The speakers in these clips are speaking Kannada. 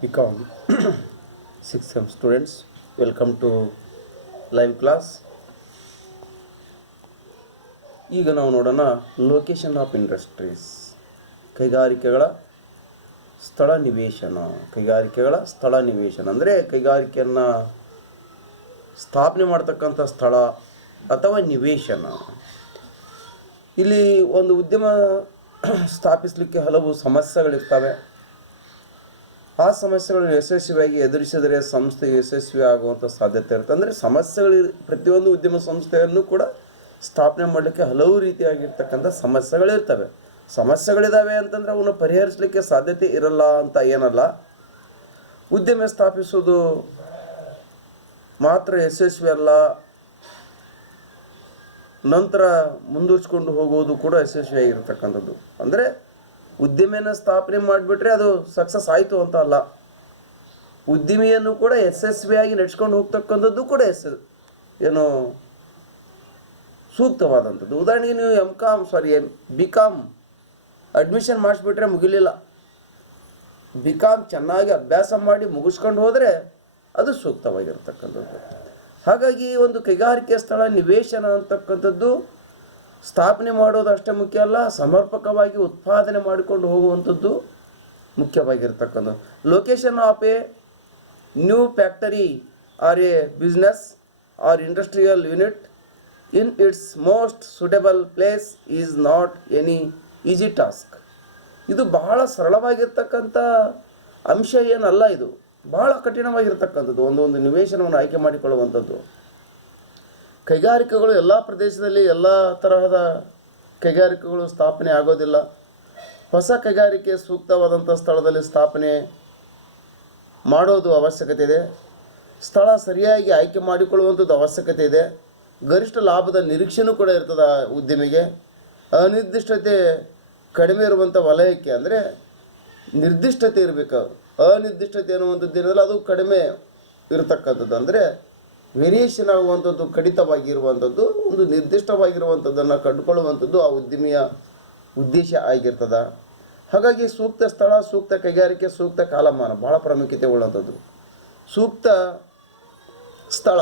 BCom 6th sem students, welcome to live class. ಈಗ ನಾವು ನೋಡೋಣ ಲೊಕೇಶನ್ ಆಫ್ ಇಂಡಸ್ಟ್ರೀಸ್, ಕೈಗಾರಿಕೆಗಳ ಸ್ಥಳ ನಿವೇಶನ. ಕೈಗಾರಿಕೆಗಳ ಸ್ಥಳ ನಿವೇಶನ ಅಂದರೆ ಕೈಗಾರಿಕೆಯನ್ನು ಸ್ಥಾಪನೆ ಮಾಡ್ತಕ್ಕಂಥ ಸ್ಥಳ ಅಥವಾ ನಿವೇಶನ. ಇಲ್ಲಿ ಒಂದು ಉದ್ಯಮ ಸ್ಥಾಪಿಸಲಿಕ್ಕೆ ಹಲವು ಸಮಸ್ಯೆಗಳಿರ್ತವೆ. ಆ ಸಮಸ್ಯೆಗಳನ್ನು ಯಶಸ್ವಿಯಾಗಿ ಎದುರಿಸಿದರೆ ಸಂಸ್ಥೆ ಯಶಸ್ವಿ ಆಗುವಂಥ ಸಾಧ್ಯತೆ ಇರುತ್ತೆ. ಅಂದರೆ ಸಮಸ್ಯೆಗಳು ಪ್ರತಿಯೊಂದು ಉದ್ಯಮ ಸಂಸ್ಥೆಯನ್ನು ಕೂಡ ಸ್ಥಾಪನೆ ಮಾಡಲಿಕ್ಕೆ ಹಲವು ರೀತಿಯಾಗಿರ್ತಕ್ಕಂಥ ಸಮಸ್ಯೆಗಳಿರ್ತವೆ. ಸಮಸ್ಯೆಗಳಿದ್ದಾವೆ ಅಂತಂದರೆ ಅವನ್ನ ಪರಿಹರಿಸಲಿಕ್ಕೆ ಸಾಧ್ಯತೆ ಇರಲ್ಲ ಅಂತ ಏನಲ್ಲ. ಉದ್ಯಮ ಸ್ಥಾಪಿಸೋದು ಮಾತ್ರ ಯಶಸ್ವಿ ಅಲ್ಲ, ನಂತರ ಮುಂದುವರ್ಸ್ಕೊಂಡು ಹೋಗುವುದು ಕೂಡ ಯಶಸ್ವಿಯಾಗಿರ್ತಕ್ಕಂಥದ್ದು. ಅಂದರೆ ಉದ್ಯಮಿಯನ್ನು ಸ್ಥಾಪನೆ ಮಾಡಿಬಿಟ್ರೆ ಅದು ಸಕ್ಸಸ್ ಆಯಿತು ಅಂತ ಅಲ್ಲ, ಉದ್ಯಮಿಯನ್ನು ಕೂಡ ಯಶಸ್ವಿಯಾಗಿ ನಡೆಸ್ಕೊಂಡು ಹೋಗ್ತಕ್ಕಂಥದ್ದು ಕೂಡ ಏನು ಸೂಕ್ತವಾದಂಥದ್ದು. ಉದಾಹರಣೆಗೆ ನೀವು BCom ಅಡ್ಮಿಷನ್ ಮಾಡಿಸ್ಬಿಟ್ರೆ ಮುಗಿಲಿಲ್ಲ. BCom ಚೆನ್ನಾಗಿ ಅಭ್ಯಾಸ ಮಾಡಿ ಮುಗಿಸ್ಕೊಂಡು ಹೋದರೆ ಅದು ಸೂಕ್ತವಾಗಿರ್ತಕ್ಕಂಥದ್ದು. ಹಾಗಾಗಿ ಒಂದು ಕೈಗಾರಿಕೆ ಸ್ಥಳ ನಿವೇಶನ ಅಂತಕ್ಕಂಥದ್ದು ಸ್ಥಾಪನೆ ಮಾಡೋದು ಅಷ್ಟೇ ಮುಖ್ಯ ಅಲ್ಲ, ಸಮರ್ಪಕವಾಗಿ ಉತ್ಪಾದನೆ ಮಾಡಿಕೊಂಡು ಹೋಗುವಂಥದ್ದು ಮುಖ್ಯವಾಗಿರ್ತಕ್ಕಂಥದ್ದು. Location of a new factory or a business or industrial unit in its most suitable place is not any easy task. ಇದು ಬಹಳ ಸರಳವಾಗಿರ್ತಕ್ಕಂಥ ಅಂಶ ಏನಲ್ಲ, ಇದು ಬಹಳ ಕಠಿಣವಾಗಿರ್ತಕ್ಕಂಥದ್ದು. ಒಂದು ನಿವೇಶನವನ್ನು ಆಯ್ಕೆ ಮಾಡಿಕೊಳ್ಳುವಂಥದ್ದು. ಕೈಗಾರಿಕೆಗಳು ಎಲ್ಲ ಪ್ರದೇಶದಲ್ಲಿ ಎಲ್ಲ ತರಹದ ಕೈಗಾರಿಕೆಗಳು ಸ್ಥಾಪನೆ ಆಗೋದಿಲ್ಲ. ಹೊಸ ಕೈಗಾರಿಕೆ ಸೂಕ್ತವಾದಂಥ ಸ್ಥಳದಲ್ಲಿ ಸ್ಥಾಪನೆ ಮಾಡೋದು ಅವಶ್ಯಕತೆ ಇದೆ. ಸ್ಥಳ ಸರಿಯಾಗಿ ಆಯ್ಕೆ ಮಾಡಿಕೊಳ್ಳುವಂಥದ್ದು ಅವಶ್ಯಕತೆ ಇದೆ. ಗರಿಷ್ಠ ಲಾಭದ ನಿರೀಕ್ಷೆನೂ ಕೂಡ ಇರ್ತದೆ ಉದ್ಯಮಿಗೆ. ಅನಿರ್ದಿಷ್ಟತೆ ಕಡಿಮೆ ಇರುವಂಥ ವಲಯಕ್ಕೆ, ಅಂದರೆ ನಿರ್ದಿಷ್ಟತೆ ಇರಬೇಕು. ಅನಿರ್ದಿಷ್ಟತೆ ಅನ್ನುವಂಥದ್ದು ಇರೋದಿಲ್ಲ, ಅದು ಕಡಿಮೆ ಇರತಕ್ಕಂಥದ್ದು. ಅಂದರೆ ವೇರಿಯೇಷನ್ ಆಗುವಂಥದ್ದು, ಕಡಿತವಾಗಿರುವಂಥದ್ದು, ಒಂದು ನಿರ್ದಿಷ್ಟವಾಗಿರುವಂಥದ್ದನ್ನು ಕಂಡುಕೊಳ್ಳುವಂಥದ್ದು ಆ ಉದ್ಯಮಿಯ ಉದ್ದೇಶ ಆಗಿರ್ತದೆ. ಹಾಗಾಗಿ ಸೂಕ್ತ ಸ್ಥಳ, ಸೂಕ್ತ ಕೈಗಾರಿಕೆ, ಸೂಕ್ತ ಕಾಲಮಾನ ಭಾಳ ಪ್ರಾಮುಖ್ಯತೆ ಉಳ್ಳಂಥದ್ದು. ಸೂಕ್ತ ಸ್ಥಳ,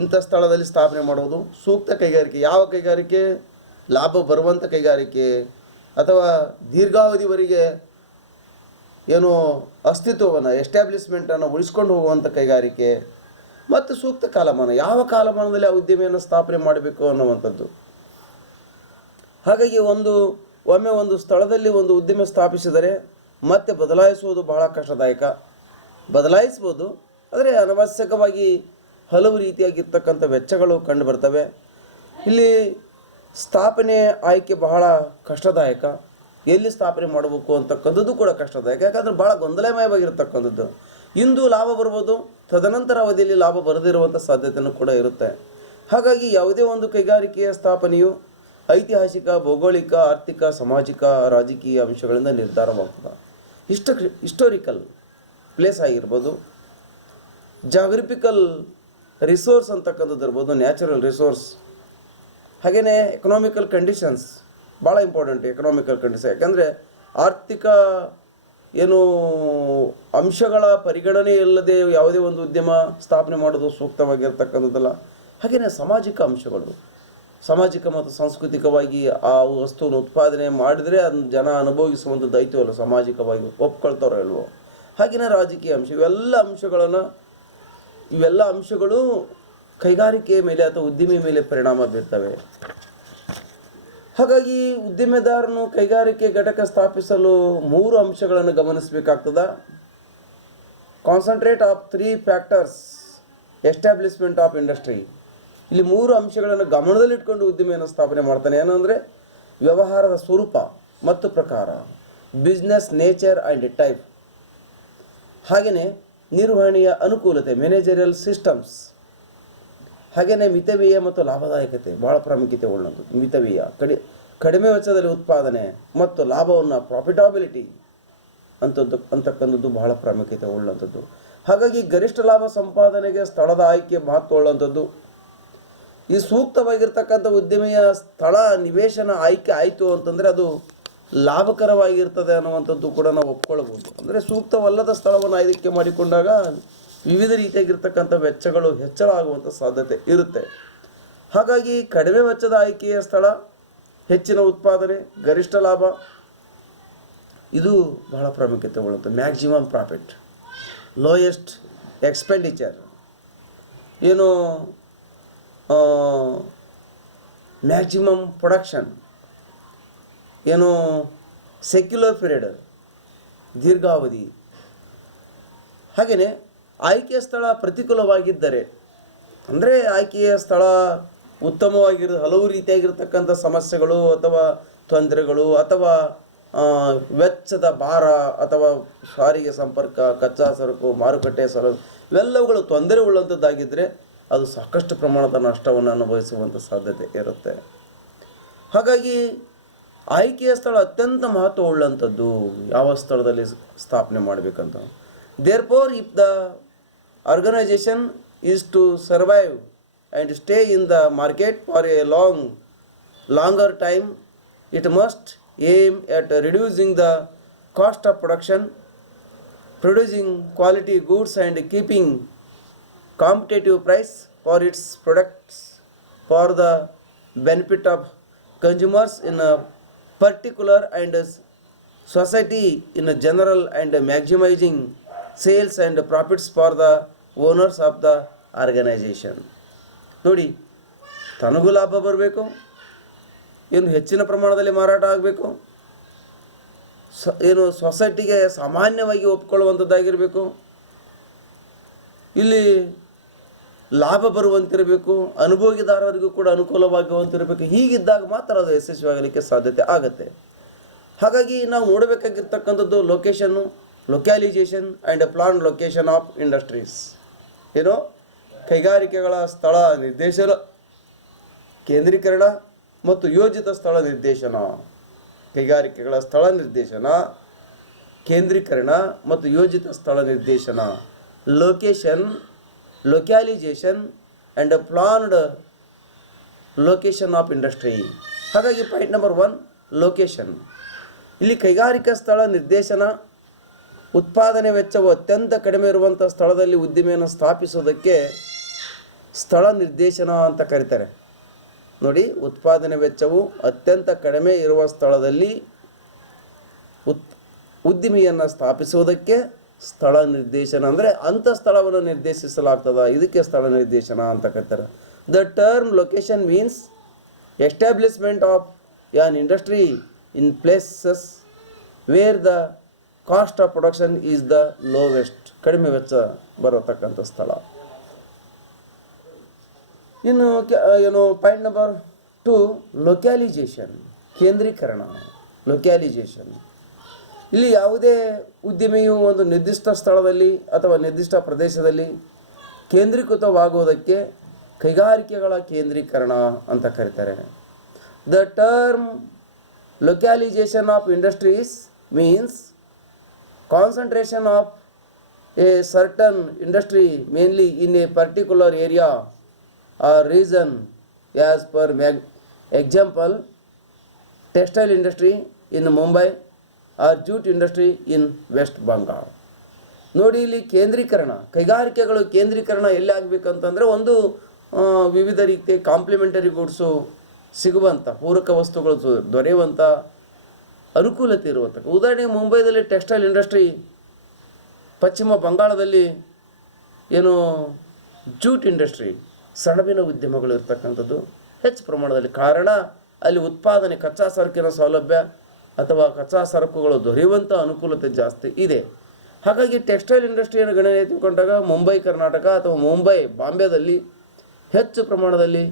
ಇಂಥ ಸ್ಥಳದಲ್ಲಿ ಸ್ಥಾಪನೆ ಮಾಡೋದು. ಸೂಕ್ತ ಕೈಗಾರಿಕೆ, ಯಾವ ಕೈಗಾರಿಕೆ ಲಾಭ ಬರುವಂಥ ಕೈಗಾರಿಕೆ ಅಥವಾ ದೀರ್ಘಾವಧಿವರೆಗೆ ಏನು ಅಸ್ತಿತ್ವವನ್ನು ಎಸ್ಟ್ಯಾಬ್ಲಿಷ್ಮೆಂಟನ್ನು ಉಳಿಸ್ಕೊಂಡು ಹೋಗುವಂಥ ಕೈಗಾರಿಕೆ. ಮತ್ತು ಸೂಕ್ತ ಕಾಲಮಾನ, ಯಾವ ಕಾಲಮಾನದಲ್ಲಿ ಆ ಉದ್ಯಮಿಯನ್ನು ಸ್ಥಾಪನೆ ಮಾಡಬೇಕು ಅನ್ನುವಂಥದ್ದು. ಹಾಗಾಗಿ ಒಮ್ಮೆ ಒಂದು ಸ್ಥಳದಲ್ಲಿ ಒಂದು ಉದ್ಯಮ ಸ್ಥಾಪಿಸಿದರೆ ಮತ್ತೆ ಬದಲಾಯಿಸುವುದು ಬಹಳ ಕಷ್ಟದಾಯಕ. ಬದಲಾಯಿಸ್ಬೋದು, ಆದರೆ ಅನವಶ್ಯಕವಾಗಿ ಹಲವು ರೀತಿಯಾಗಿರ್ತಕ್ಕಂಥ ವೆಚ್ಚಗಳು ಕಂಡು ಬರ್ತವೆ. ಇಲ್ಲಿ ಸ್ಥಾಪನೆ ಆಯ್ಕೆ ಬಹಳ ಕಷ್ಟದಾಯಕ. ಎಲ್ಲಿ ಸ್ಥಾಪನೆ ಮಾಡಬೇಕು ಅಂತಕ್ಕಂಥದ್ದು ಕೂಡ ಕಷ್ಟದಾಯಕ. ಯಾಕಂದರೆ ಭಾಳ ಗೊಂದಲಮಯವಾಗಿರ್ತಕ್ಕಂಥದ್ದು. ಇಂದು ಲಾಭ ಬರ್ಬೋದು, ತದನಂತರ ಅವಧಿಯಲ್ಲಿ ಲಾಭ ಬರದಿರುವಂಥ ಸಾಧ್ಯತೆಯೂ ಕೂಡ ಇರುತ್ತೆ. ಹಾಗಾಗಿ ಯಾವುದೇ ಒಂದು ಕೈಗಾರಿಕೆಯ ಸ್ಥಾಪನೆಯು ಐತಿಹಾಸಿಕ, ಭೌಗೋಳಿಕ, ಆರ್ಥಿಕ, ಸಾಮಾಜಿಕ, ರಾಜಕೀಯ ಅಂಶಗಳಿಂದ ನಿರ್ಧಾರವಾಗ್ತದೆ. ಹಿಸ್ಟೋರಿಕಲ್ ಪ್ಲೇಸ್ ಆಗಿರ್ಬೋದು, ಜಾಗ್ರಿಫಿಕಲ್ ರಿಸೋರ್ಸ್ ಅಂತಕ್ಕಂಥದ್ದು ಇರ್ಬೋದು, ನ್ಯಾಚುರಲ್ ರಿಸೋರ್ಸ್. ಹಾಗೆಯೇ ಎಕನಾಮಿಕಲ್ ಕಂಡೀಷನ್ಸ್ ಭಾಳ ಇಂಪಾರ್ಟೆಂಟ್. ಎಕನಾಮಿಕಲ್ ಕಂಡೀಷನ್ ಯಾಕಂದರೆ ಆರ್ಥಿಕ ಏನು ಅಂಶಗಳ ಪರಿಗಣನೆ ಇಲ್ಲದೆ ಯಾವುದೇ ಒಂದು ಉದ್ಯಮ ಸ್ಥಾಪನೆ ಮಾಡೋದು ಸೂಕ್ತವಾಗಿರ್ತಕ್ಕಂಥದ್ದಲ್ಲ. ಹಾಗೆಯೇ ಸಾಮಾಜಿಕ ಅಂಶಗಳು, ಸಾಮಾಜಿಕ ಮತ್ತು ಸಾಂಸ್ಕೃತಿಕವಾಗಿ ಆ ವಸ್ತುವನ್ನು ಉತ್ಪಾದನೆ ಮಾಡಿದರೆ ಅದನ್ನು ಜನ ಅನುಭವಿಸುವಂಥ ದೈತ್ಯವಲ್ಲ, ಸಾಮಾಜಿಕವಾಗಿ ಒಪ್ಕೊಳ್ತಾರೋ ಇಲ್ವೋ. ಹಾಗೆಯೇ ರಾಜಕೀಯ ಅಂಶ, ಇವೆಲ್ಲ ಅಂಶಗಳು ಕೈಗಾರಿಕೆಯ ಮೇಲೆ ಅಥವಾ ಉದ್ಯಮಿ ಮೇಲೆ ಪರಿಣಾಮ ಬೀರ್ತವೆ. ಹಾಗಾಗಿ ಉದ್ಯಮೆದಾರನು ಕೈಗಾರಿಕೆ ಘಟಕ ಸ್ಥಾಪಿಸಲು 3 ಅಂಶಗಳನ್ನು ಗಮನಿಸಬೇಕಾಗ್ತದೆ. Concentrate of 3 factors establishment of industry. ಇಲ್ಲಿ 3 ಅಂಶಗಳನ್ನು ಗಮನದಲ್ಲಿಟ್ಕೊಂಡು ಉದ್ಯಮಿಯನ್ನು ಸ್ಥಾಪನೆ ಮಾಡ್ತಾನೆ. ಏನಂದರೆ ವ್ಯವಹಾರದ ಸ್ವರೂಪ ಮತ್ತು ಪ್ರಕಾರ, ಬಿಸ್ನೆಸ್ ನೇಚರ್ ಆ್ಯಂಡ್ ಟೈಪ್. ಹಾಗೆಯೇ ನಿರ್ವಹಣೆಯ ಅನುಕೂಲತೆ, ಮ್ಯಾನೇಜರಿಯಲ್ ಸಿಸ್ಟಮ್ಸ್. ಹಾಗೆಯೇ ಮಿತವ್ಯಯ ಮತ್ತು ಲಾಭದಾಯಕತೆ ಭಾಳ ಪ್ರಾಮುಖ್ಯತೆ ಉಳ್ಳಂಥದ್ದು. ಮಿತವ್ಯಯ, ಕಡಿಮೆ ವೆಚ್ಚದಲ್ಲಿ ಉತ್ಪಾದನೆ ಮತ್ತು ಲಾಭವನ್ನು, ಪ್ರಾಫಿಟಬಿಲಿಟಿ ಅಂತಕ್ಕಂಥದ್ದು ಬಹಳ ಪ್ರಾಮುಖ್ಯತೆ ಉಳ್ಳಂಥದ್ದು. ಹಾಗಾಗಿ ಗರಿಷ್ಠ ಲಾಭ ಸಂಪಾದನೆಗೆ ಸ್ಥಳದ ಆಯ್ಕೆ ಮಹತ್ವ ಉಳ್ಳಂಥದ್ದು. ಈ ಸೂಕ್ತವಾಗಿರ್ತಕ್ಕಂಥ ಉದ್ಯಮಿಯ ಸ್ಥಳ ನಿವೇಶನ ಆಯ್ಕೆ ಆಯಿತು ಅಂತಂದರೆ ಅದು ಲಾಭಕರವಾಗಿರ್ತದೆ ಅನ್ನುವಂಥದ್ದು ಕೂಡ ನಾವು ಒಪ್ಕೊಳ್ಬೋದು. ಅಂದರೆ ಸೂಕ್ತವಲ್ಲದ ಸ್ಥಳವನ್ನು ಆಯ್ಕೆ ಮಾಡಿಕೊಂಡಾಗ ವಿವಿಧ ರೀತಿಯಾಗಿರ್ತಕ್ಕಂಥ ವೆಚ್ಚಗಳು ಹೆಚ್ಚಳ ಆಗುವಂಥ ಸಾಧ್ಯತೆ ಇರುತ್ತೆ. ಹಾಗಾಗಿ ಕಡಿಮೆ ವೆಚ್ಚದ ಆಯ್ಕೆಯ ಸ್ಥಳ, ಹೆಚ್ಚಿನ ಉತ್ಪಾದನೆ, ಗರಿಷ್ಠ ಲಾಭ, ಇದು ಬಹಳ ಪ್ರಾಮುಖ್ಯತೆ ಉಳ್ಳುತ್ತೆ. ಮ್ಯಾಕ್ಸಿಮಮ್ ಪ್ರಾಫಿಟ್, ಲೋಯೆಸ್ಟ್ ಎಕ್ಸ್ಪೆಂಡಿಚರ್, ಏನು ಮ್ಯಾಕ್ಸಿಮಮ್ ಪ್ರೊಡಕ್ಷನ್, ಏನು ಸೆಕ್ಯುಲರ್ ಪೀರಿಯಡ್, ದೀರ್ಘಾವಧಿ. ಹಾಗೆಯೇ ಆಯ್ಕೆಯ ಸ್ಥಳ ಪ್ರತಿಕೂಲವಾಗಿದ್ದರೆ, ಅಂದರೆ ಆಯ್ಕೆಯ ಸ್ಥಳ ಹಲವು ರೀತಿಯಾಗಿರ್ತಕ್ಕಂಥ ಸಮಸ್ಯೆಗಳು ಅಥವಾ ತೊಂದರೆಗಳು ಅಥವಾ ವೆಚ್ಚದ ಭಾರ ಅಥವಾ ಸಾರಿಗೆ ಸಂಪರ್ಕ, ಕಚ್ಚಾ ಸರಕು, ಮಾರುಕಟ್ಟೆ ಇವೆಲ್ಲವುಗಳು ತೊಂದರೆ ಉಳ್ಳಂಥದ್ದಾಗಿದ್ದರೆ ಅದು ಸಾಕಷ್ಟು ಪ್ರಮಾಣದ ನಷ್ಟವನ್ನು ಅನುಭವಿಸುವಂಥ ಸಾಧ್ಯತೆ ಇರುತ್ತೆ. ಹಾಗಾಗಿ ಆಯ್ಕೆಯ ಸ್ಥಳ ಅತ್ಯಂತ ಮಹತ್ವವುಳ್ಳಂಥದ್ದು. ಯಾವ ಸ್ಥಳದಲ್ಲಿ ಸ್ಥಾಪನೆ ಮಾಡಬೇಕಂತ. Therefore if the organisation is to survive and stay in the market for a longer time, it must aim at reducing the cost of production, producing quality goods and keeping competitive price for its products for the benefit of consumers in a particular and society in a general, and maximizing sales and profits for the owners of the organization. ನೋಡಿ, ತನಗೂ ಲಾಭ ಬರಬೇಕು, ಏನು ಹೆಚ್ಚಿನ ಪ್ರಮಾಣದಲ್ಲಿ ಮಾರಾಟ ಆಗಬೇಕು, ಏನು ಸೊಸೈಟಿಗೆ ಸಾಮಾನ್ಯವಾಗಿ ಒಪ್ಕೊಳ್ಳುವಂಥದ್ದಾಗಿರಬೇಕು, ಇಲ್ಲಿ ಲಾಭ ಬರುವಂತಿರಬೇಕು, ಅನುಭೋಗಿದಾರರಿಗೂ ಕೂಡ ಅನುಕೂಲವಾಗುವಂತಿರಬೇಕು. ಹೀಗಿದ್ದಾಗ ಮಾತ್ರ ಅದು ಯಶಸ್ವಿಯಾಗಲಿಕ್ಕೆ ಸಾಧ್ಯತೆ ಆಗುತ್ತೆ. ಹಾಗಾಗಿ ನಾವು ನೋಡಬೇಕಾಗಿರ್ತಕ್ಕಂಥದ್ದು localisation and plan location of industries. ಏನು ಕೈಗಾರಿಕೆಗಳ ಸ್ಥಳ ನಿರ್ದೇಶನ, ಕೇಂದ್ರೀಕರಣ ಮತ್ತು ಯೋಜಿತ ಸ್ಥಳ ನಿರ್ದೇಶನ. ಕೈಗಾರಿಕೆಗಳ ಸ್ಥಳ ನಿರ್ದೇಶನ, ಕೇಂದ್ರೀಕರಣ ಮತ್ತು ಯೋಜಿತ ಸ್ಥಳ ನಿರ್ದೇಶನ. Localisation and planned location of industry. ಹಾಗಾಗಿ ಪಾಯಿಂಟ್ ನಂಬರ್ 1 ಲೊಕೇಶನ್. ಇಲ್ಲಿ ಕೈಗಾರಿಕಾ ಸ್ಥಳ ನಿರ್ದೇಶನ, ಉತ್ಪಾದನೆ ವೆಚ್ಚವು ಅತ್ಯಂತ ಕಡಿಮೆ ಇರುವಂಥ ಸ್ಥಳದಲ್ಲಿ ಉದ್ದಿಮೆಯನ್ನು ಸ್ಥಾಪಿಸುವುದಕ್ಕೆ ಸ್ಥಳ ನಿರ್ದೇಶನ ಅಂತ ಕರೀತಾರೆ. ನೋಡಿ, ಉತ್ಪಾದನೆ ವೆಚ್ಚವು ಅತ್ಯಂತ ಕಡಿಮೆ ಇರುವ ಸ್ಥಳದಲ್ಲಿ ಉದ್ದಿಮೆಯನ್ನು ಸ್ಥಾಪಿಸುವುದಕ್ಕೆ ಸ್ಥಳ ನಿರ್ದೇಶನ, ಅಂದರೆ ಅಂಥ ಸ್ಥಳವನ್ನು ನಿರ್ದೇಶಿಸಲಾಗ್ತದೆ, ಇದಕ್ಕೆ ಸ್ಥಳ ನಿರ್ದೇಶನ ಅಂತ ಕರೀತಾರೆ. The term location means establishment of on industry in places where the cost of production is the lowest. ಕಡಿಮೆ ವೆಚ್ಚ ಬರತಕ್ಕಂಥ ಸ್ಥಳ. ಇನ್ನು ಪಾಯಿಂಟ್ ನಂಬರ್ 2 ಲೊಕ್ಯಾಲಿಜೇಷನ್, ಕೇಂದ್ರೀಕರಣ. ಲೊಕ್ಯಾಲಿಜೇಷನ್ ಇಲ್ಲಿ ಯಾವುದೇ ಉದ್ಯಮಿಯು ಒಂದು ನಿರ್ದಿಷ್ಟ ಸ್ಥಳದಲ್ಲಿ ಅಥವಾ ನಿರ್ದಿಷ್ಟ ಪ್ರದೇಶದಲ್ಲಿ ಕೇಂದ್ರೀಕೃತವಾಗುವುದಕ್ಕೆ ಕೈಗಾರಿಕೆಗಳ ಕೇಂದ್ರೀಕರಣ ಅಂತ ಕರೀತಾರೆ. The term localisation of industries means concentration of a certain industry mainly in a particular area or region. As per example, textile industry in Mumbai or jute industry in West Bengal. ನೋಡಿ, ಇಲ್ಲಿ ಕೇಂದ್ರೀಕರಣ, ಕೈಗಾರಿಕೆಗಳು ಕೇಂದ್ರೀಕರಣ ಎಲ್ಲಿ ಆಗಬೇಕಂತಂದರೆ ಒಂದು ವಿವಿಧ ರೀತಿಯ ಕಾಂಪ್ಲಿಮೆಂಟರಿ ಗೂಡ್ಸು ಸಿಗುವಂಥ, ಪೂರಕ ವಸ್ತುಗಳು ದೊರೆಯುವಂಥ ಅನುಕೂಲತೆ ಇರುವಂಥ. ಉದಾಹರಣೆಗೆ ಮುಂಬೈದಲ್ಲಿ ಟೆಕ್ಸ್ಟೈಲ್ ಇಂಡಸ್ಟ್ರಿ, ಪಶ್ಚಿಮ ಬಂಗಾಳದಲ್ಲಿ ಏನು ಜೂಟ್ ಇಂಡಸ್ಟ್ರಿ, ಸೆಣಬಿನ ಉದ್ಯಮಗಳು ಇರ್ತಕ್ಕಂಥದ್ದು ಹೆಚ್ಚು ಪ್ರಮಾಣದಲ್ಲಿ. ಕಾರಣ ಅಲ್ಲಿ ಉತ್ಪಾದನೆ, ಕಚ್ಚಾ ಸರಕಿನ ಸೌಲಭ್ಯ ಅಥವಾ ಕಚ್ಚಾ ಸರಕುಗಳು ದೊರೆಯುವಂಥ ಅನುಕೂಲತೆ ಜಾಸ್ತಿ ಇದೆ. ಹಾಗಾಗಿ ಟೆಕ್ಸ್ಟೈಲ್ ಇಂಡಸ್ಟ್ರಿಯನ್ನು ಗಣನೆ ತೆಗೆದುಕೊಂಡಾಗ ಮುಂಬೈ ಕರ್ನಾಟಕ ಅಥವಾ ಮುಂಬೈ ಬಾಂಬೆದಲ್ಲಿ ಹೆಚ್ಚು ಪ್ರಮಾಣದಲ್ಲಿ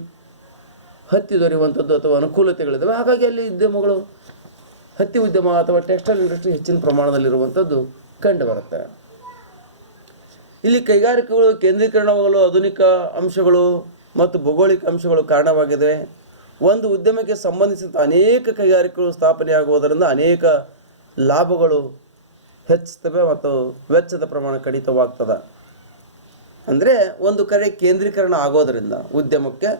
ಹತ್ತಿ ದೊರೆಯುವಂಥದ್ದು ಅಥವಾ ಅನುಕೂಲತೆಗಳಿದ್ದಾವೆ. ಹಾಗಾಗಿ ಅಲ್ಲಿ ಉದ್ಯಮಗಳು, ಹತ್ತಿ ಉದ್ಯಮ ಅಥವಾ ಟೆಕ್ಸ್ಟೈಲ್ ಇಂಡಸ್ಟ್ರಿ ಹೆಚ್ಚಿನ ಪ್ರಮಾಣದಲ್ಲಿರುವಂಥದ್ದು ಕಂಡು ಬರುತ್ತೆ. ಇಲ್ಲಿ ಕೈಗಾರಿಕೆಗಳು ಕೇಂದ್ರೀಕರಣವಾಗಲು ಆಧುನಿಕ ಅಂಶಗಳು ಮತ್ತು ಭೌಗೋಳಿಕ ಅಂಶಗಳು ಕಾರಣವಾಗಿದೆ. ಒಂದು ಉದ್ಯಮಕ್ಕೆ ಸಂಬಂಧಿಸಿದ ಅನೇಕ ಕೈಗಾರಿಕೆಗಳು ಸ್ಥಾಪನೆಯಾಗುವುದರಿಂದ ಅನೇಕ ಲಾಭಗಳು ಹೆಚ್ಚುತ್ತವೆ ಮತ್ತು ವೆಚ್ಚದ ಪ್ರಮಾಣ ಕಡಿತವಾಗ್ತದೆ. ಅಂದರೆ ಒಂದು ಕಡೆ ಕೇಂದ್ರೀಕರಣ ಆಗೋದರಿಂದ ಉದ್ಯಮಕ್ಕೆ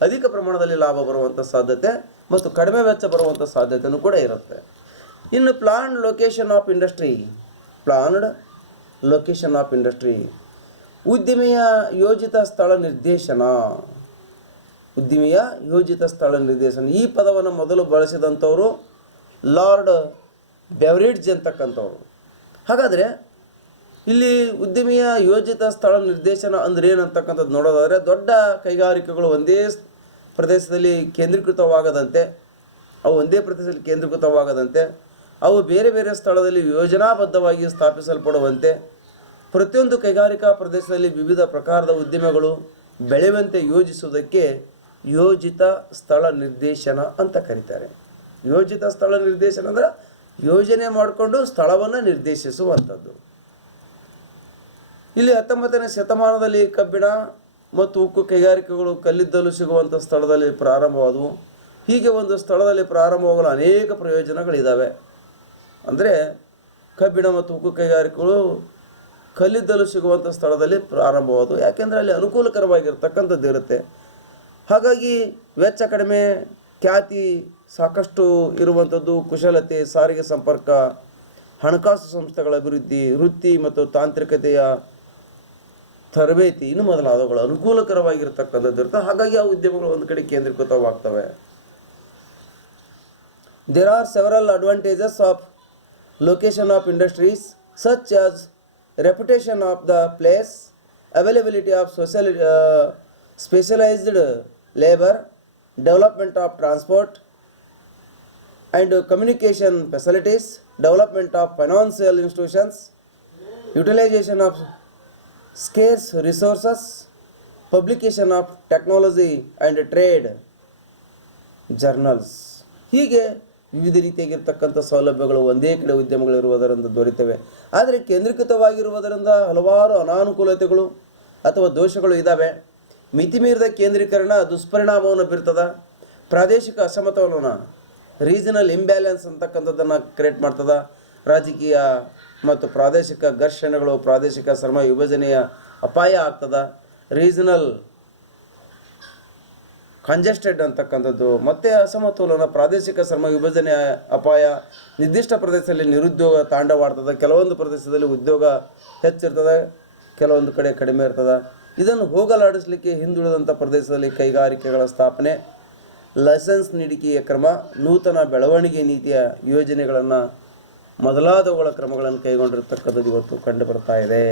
ಅಧಿಕ ಪ್ರಮಾಣದಲ್ಲಿ ಲಾಭ ಬರುವಂಥ ಸಾಧ್ಯತೆ ಮತ್ತು ಕಡಿಮೆ ವೆಚ್ಚ ಬರುವಂಥ ಸಾಧ್ಯತೆಯೂ ಕೂಡ ಇರುತ್ತೆ. ಇನ್ನು planned location of industry, planned location of industry, ಉದ್ದಿಮೆಯ ಯೋಜಿತ ಸ್ಥಳ ನಿರ್ದೇಶನ, ಉದ್ದಿಮೆಯ ಯೋಜಿತ ಸ್ಥಳ ನಿರ್ದೇಶನ. ಈ ಪದವನ್ನು ಮೊದಲು ಬಳಸಿದಂಥವರು ಲಾರ್ಡ್ ಬೆವರಿಡ್ಜ್ ಅಂತಕ್ಕಂಥವ್ರು. ಹಾಗಾದರೆ ಇಲ್ಲಿ ಉದ್ದಿಮೆಯ ಯೋಜಿತ ಸ್ಥಳ ನಿರ್ದೇಶನ ಅಂದರೆ ಏನಂತಕ್ಕಂಥದ್ದು ನೋಡೋದಾದರೆ, ದೊಡ್ಡ ಕೈಗಾರಿಕೆಗಳು ಒಂದೇ ಪ್ರದೇಶದಲ್ಲಿ ಕೇಂದ್ರೀಕೃತವಾಗದಂತೆ, ಅವು ಬೇರೆ ಬೇರೆ ಸ್ಥಳದಲ್ಲಿ ಯೋಜನಾಬದ್ಧವಾಗಿ ಸ್ಥಾಪಿಸಲ್ಪಡುವಂತೆ, ಪ್ರತಿಯೊಂದು ಕೈಗಾರಿಕಾ ಪ್ರದೇಶದಲ್ಲಿ ವಿವಿಧ ಪ್ರಕಾರದ ಉದ್ದಿಮೆಗಳು ಬೆಳೆಯುವಂತೆ ಯೋಜಿಸುವುದಕ್ಕೆ ಯೋಜಿತ ಸ್ಥಳ ನಿರ್ದೇಶನ ಅಂತ ಕರೀತಾರೆ. ಯೋಜಿತ ಸ್ಥಳ ನಿರ್ದೇಶನ ಅಂದರೆ ಯೋಜನೆ ಮಾಡಿಕೊಂಡು ಸ್ಥಳವನ್ನು ನಿರ್ದೇಶಿಸುವಂಥದ್ದು. ಇಲ್ಲಿ 19ನೇ ಶತಮಾನದಲ್ಲಿ ಕಬ್ಬಿಣ ಮತ್ತು ಉಕ್ಕು ಕೈಗಾರಿಕೆಗಳು ಕಲ್ಲಿದ್ದಲು ಸಿಗುವಂಥ ಸ್ಥಳದಲ್ಲಿ ಪ್ರಾರಂಭವಾದವು. ಹೀಗೆ ಒಂದು ಸ್ಥಳದಲ್ಲಿ ಪ್ರಾರಂಭವಾಗಲು ಅನೇಕ ಪ್ರಯೋಜನಗಳಿದ್ದಾವೆ. ಅಂದರೆ ಕಬ್ಬಿಣ ಮತ್ತು ಉಕ್ಕು ಕೈಗಾರಿಕೆಗಳು ಕಲ್ಲಿದ್ದಲು ಸಿಗುವಂಥ ಸ್ಥಳದಲ್ಲಿ ಪ್ರಾರಂಭವಾದವು, ಯಾಕೆಂದರೆ ಅಲ್ಲಿ ಅನುಕೂಲಕರವಾಗಿರ್ತಕ್ಕಂಥದ್ದು ಇರುತ್ತೆ. ಹಾಗಾಗಿ ವೆಚ್ಚ ಕಡಿಮೆ, ಖ್ಯಾತಿ ಸಾಕಷ್ಟು ಇರುವಂಥದ್ದು, ಕುಶಲತೆ, ಸಾರಿಗೆ ಸಂಪರ್ಕ, ಹಣಕಾಸು ಸಂಸ್ಥೆಗಳ ಅಭಿವೃದ್ಧಿ, ವೃತ್ತಿ ಮತ್ತು ತಾಂತ್ರಿಕತೆಯ ತರಬೇತಿ ಇನ್ನು ಮೊದಲಾದವುಗಳು ಅನುಕೂಲಕರವಾಗಿರ್ತಕ್ಕಂಥದ್ದು ಇರುತ್ತೆ. ಹಾಗಾಗಿ ಆ ಉದ್ಯಮಗಳು ಒಂದು ಕಡೆ ಕೇಂದ್ರೀಕೃತವಾಗ್ತವೆ. There are several advantages of location of industries such as reputation of the place, availability of specialised labour, development of transport and communication facilities, development of financial institutions, utilization of scarce resources, publication of technology and trade journals. ಹೀಗೆ ವಿವಿಧ ರೀತಿಯಾಗಿರ್ತಕ್ಕಂಥ ಸೌಲಭ್ಯಗಳು ಒಂದೇ ಕಡೆ ಉದ್ಯಮಗಳಿರುವುದರಿಂದ ದೊರೆತವೆ. ಆದರೆ ಕೇಂದ್ರೀಕೃತವಾಗಿರುವುದರಿಂದ ಹಲವಾರು ಅನಾನುಕೂಲತೆಗಳು ಅಥವಾ ದೋಷಗಳು ಇದ್ದಾವೆ. ಮಿತಿಮೀರಿದ ಕೇಂದ್ರೀಕರಣ ದುಷ್ಪರಿಣಾಮವನ್ನು ಬೀರ್ತದೆ. ಪ್ರಾದೇಶಿಕ ಅಸಮತೋಲನ, ರೀಜನಲ್ ಇಂಬ್ಯಾಲೆನ್ಸ್ ಅಂತಕ್ಕಂಥದ್ದನ್ನು ಕ್ರಿಯೇಟ್ ಮಾಡ್ತದೆ. ರಾಜಕೀಯ ಮತ್ತು ಪ್ರಾದೇಶಿಕ ಘರ್ಷಣೆಗಳು, ಪ್ರಾದೇಶಿಕ ಶ್ರಮ ವಿಭಜನೆಯ ಅಪಾಯ ಆಗ್ತದೆ. ರೀಜನಲ್ ಕಂಜೆಸ್ಟೆಡ್ ಅಂತಕ್ಕಂಥದ್ದು ಮತ್ತು ಅಸಮತೋಲನ, ಪ್ರಾದೇಶಿಕ ಶ್ರಮ ವಿಭಜನೆ ಅಪಾಯ, ನಿರ್ದಿಷ್ಟ ಪ್ರದೇಶದಲ್ಲಿ ನಿರುದ್ಯೋಗ ತಾಂಡವಾಡ್ತದೆ. ಕೆಲವೊಂದು ಪ್ರದೇಶದಲ್ಲಿ ಉದ್ಯೋಗ ಹೆಚ್ಚಿರ್ತದೆ, ಕೆಲವೊಂದು ಕಡೆ ಕಡಿಮೆ ಇರ್ತದೆ. ಇದನ್ನು ಹೋಗಲಾಡಿಸಲಿಕ್ಕೆ ಹಿಂದುಳಿದಂಥ ಪ್ರದೇಶದಲ್ಲಿ ಕೈಗಾರಿಕೆಗಳ ಸ್ಥಾಪನೆ, ಲೈಸೆನ್ಸ್ ನೀಡಿಕೆಯ ಕ್ರಮ, ನೂತನ ಬೆಳವಣಿಗೆ ನೀತಿಯ ಯೋಜನೆಗಳನ್ನು ಮೊದಲಾದವುಗಳ ಕ್ರಮಗಳನ್ನು ಕೈಗೊಂಡಿರ್ತಕ್ಕಂಥದ್ದು ಇವತ್ತು ಕಂಡು ಬರ್ತಾ ಇದೆ.